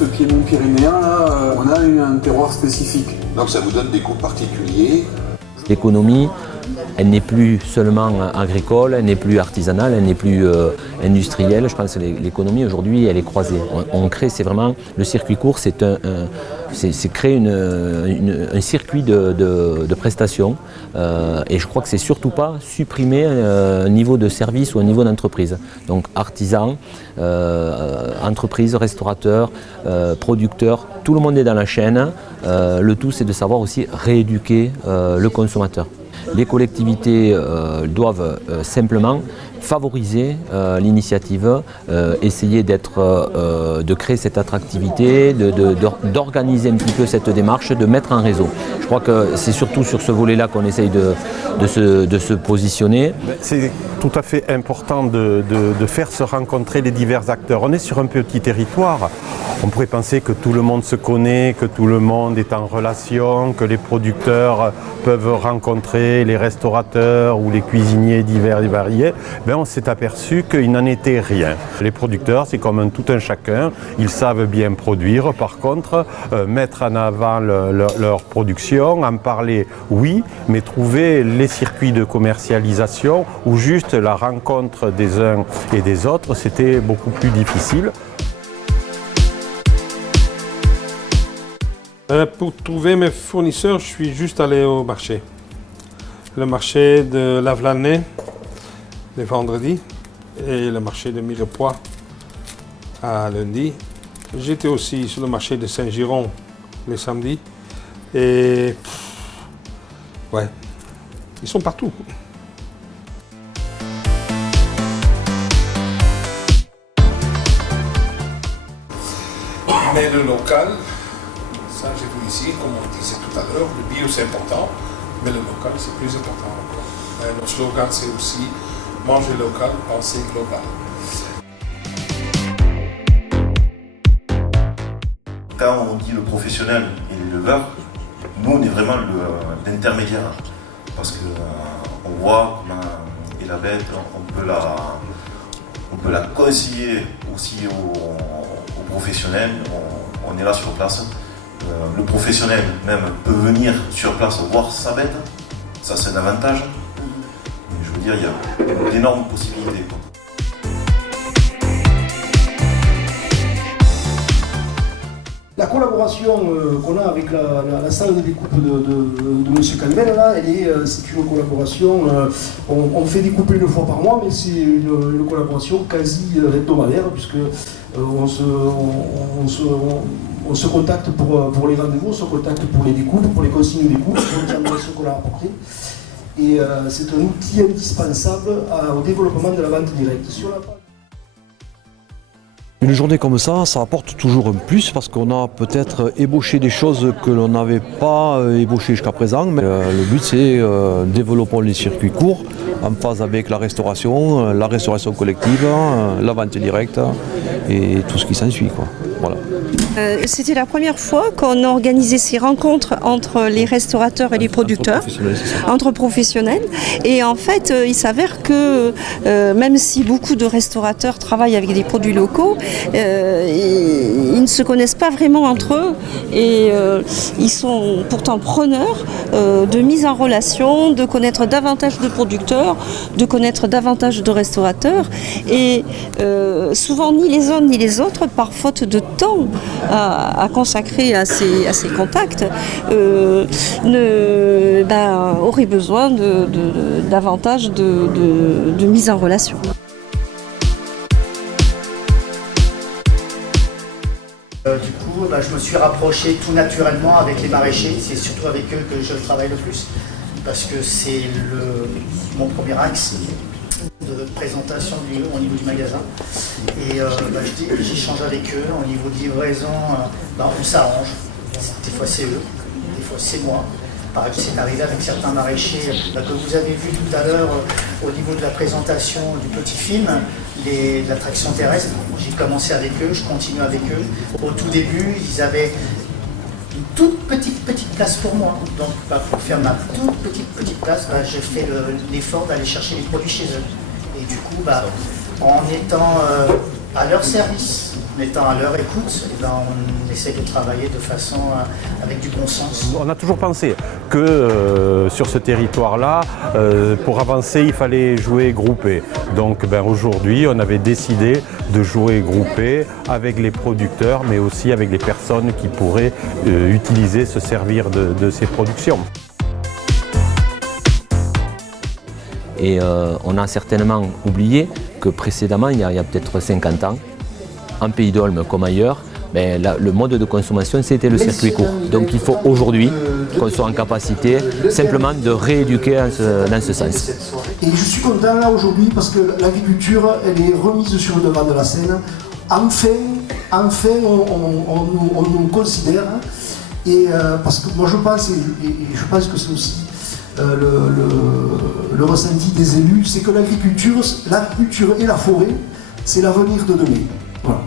ce piémont pyrénéen, là, on a un terroir spécifique. Donc ça vous donne des goûts particuliers. L'économie, elle n'est plus seulement agricole, elle n'est plus artisanale, elle n'est plus industrielle. Je pense que l'économie aujourd'hui, elle est croisée. On crée, c'est vraiment, le circuit court, c'est créer un circuit de prestations. Et je crois que c'est surtout pas supprimer un niveau de service ou un niveau d'entreprise. Donc artisans, entreprises, restaurateurs, producteurs, tout le monde est dans la chaîne. Le tout, c'est de savoir aussi rééduquer le consommateur. Les collectivités doivent simplement favoriser l'initiative, essayer de créer cette attractivité, d'organiser un petit peu cette démarche, de mettre un réseau. Je crois que c'est surtout sur ce volet-là qu'on essaye de se positionner. C'est tout à fait important de faire se rencontrer les divers acteurs. On est sur un petit territoire. On pourrait penser que tout le monde se connaît, que tout le monde est en relation, que les producteurs peuvent rencontrer les restaurateurs ou les cuisiniers divers et variés. On s'est aperçu qu'il n'en était rien. Les producteurs, c'est comme tout un chacun. Ils savent bien produire. Par contre, mettre en avant leur production, en parler, oui, mais trouver les circuits de commercialisation ou juste la rencontre des uns et des autres, c'était beaucoup plus difficile. Pour trouver mes fournisseurs, je suis juste allé au marché. Le marché de Lavelanet, les vendredis, et le marché de Mirepoix à lundi. J'étais aussi sur le marché de Saint-Giron les samedis. Et ouais, ils sont partout. Mais le local, ça j'ai vu ici, comme on disait tout à l'heure, le bio c'est important, mais le local c'est plus important encore. Notre slogan c'est aussi manger local, penser global. Quand on dit le professionnel et l'éleveur, nous on est vraiment l'intermédiaire. Parce qu'on voit comment est la bête, on peut la conseiller aussi aux professionnels, on est là sur place. Le professionnel même peut venir sur place voir sa bête, ça c'est un avantage. Mais je veux dire, il y a d'énormes possibilités. La collaboration qu'on a avec la salle de découpe de M. Canvel, là, c'est une collaboration, on fait découper une fois par mois, mais c'est une collaboration quasi hebdomadaire, puisque on se contacte pour les rendez-vous, on se contacte pour les découpes, pour les consignes de découpe, pour les améliorations qu'on a apportées. Et c'est un outil indispensable au développement de la vente directe. Une journée comme ça apporte toujours un plus parce qu'on a peut-être ébauché des choses que l'on n'avait pas ébauchées jusqu'à présent. Mais le but c'est développer les circuits courts en phase avec la restauration collective, la vente directe et tout ce qui s'ensuit, quoi. Voilà. C'était la première fois qu'on organisait ces rencontres entre les restaurateurs et les producteurs, entre professionnels. Et en fait, il s'avère que même si beaucoup de restaurateurs travaillent avec des produits locaux, ils ne se connaissent pas vraiment entre eux et ils sont pourtant preneurs de mise en relation, de connaître davantage de producteurs, de connaître davantage de restaurateurs. Et souvent, ni les uns ni les autres, par faute de temps à consacrer à ces contacts, auraient besoin davantage de mise en relation. Du coup, je me suis rapproché tout naturellement avec les maraîchers. C'est surtout avec eux que je travaille le plus, parce que c'est mon premier axe de présentation au niveau du magasin. Et j'échange avec eux au niveau de livraison, on s'arrange. Des fois c'est eux, des fois c'est moi. Par exemple, c'est arrivé avec certains maraîchers que vous avez vu tout à l'heure au niveau de la présentation du petit film, de l'attraction terrestre. J'ai commencé avec eux, je continue avec eux. Au tout début, ils avaient une toute petite place pour moi. Donc pour faire ma toute petite place, je fais l'effort d'aller chercher les produits chez eux. Et du coup, en étant à leur service, En étant à leur écoute, eh ben, on essaie de travailler de façon avec du bon sens. On a toujours pensé que sur ce territoire-là, pour avancer, il fallait jouer groupé. Donc aujourd'hui, on avait décidé de jouer groupé avec les producteurs, mais aussi avec les personnes qui pourraient utiliser, se servir de ces productions. Et on a certainement oublié que précédemment, il y a peut-être 50 ans, en Pays d'Olme comme ailleurs, le mode de consommation c'était le circuit court. Donc il faut aujourd'hui qu'on soit en capacité simplement de rééduquer dans ce sens. Et je suis content là aujourd'hui parce que l'agriculture elle est remise sur le devant de la scène. Enfin on nous considère. Et parce que moi je pense, et je pense que c'est aussi le ressenti des élus, c'est que l'agriculture et la forêt, c'est l'avenir de demain. Voilà.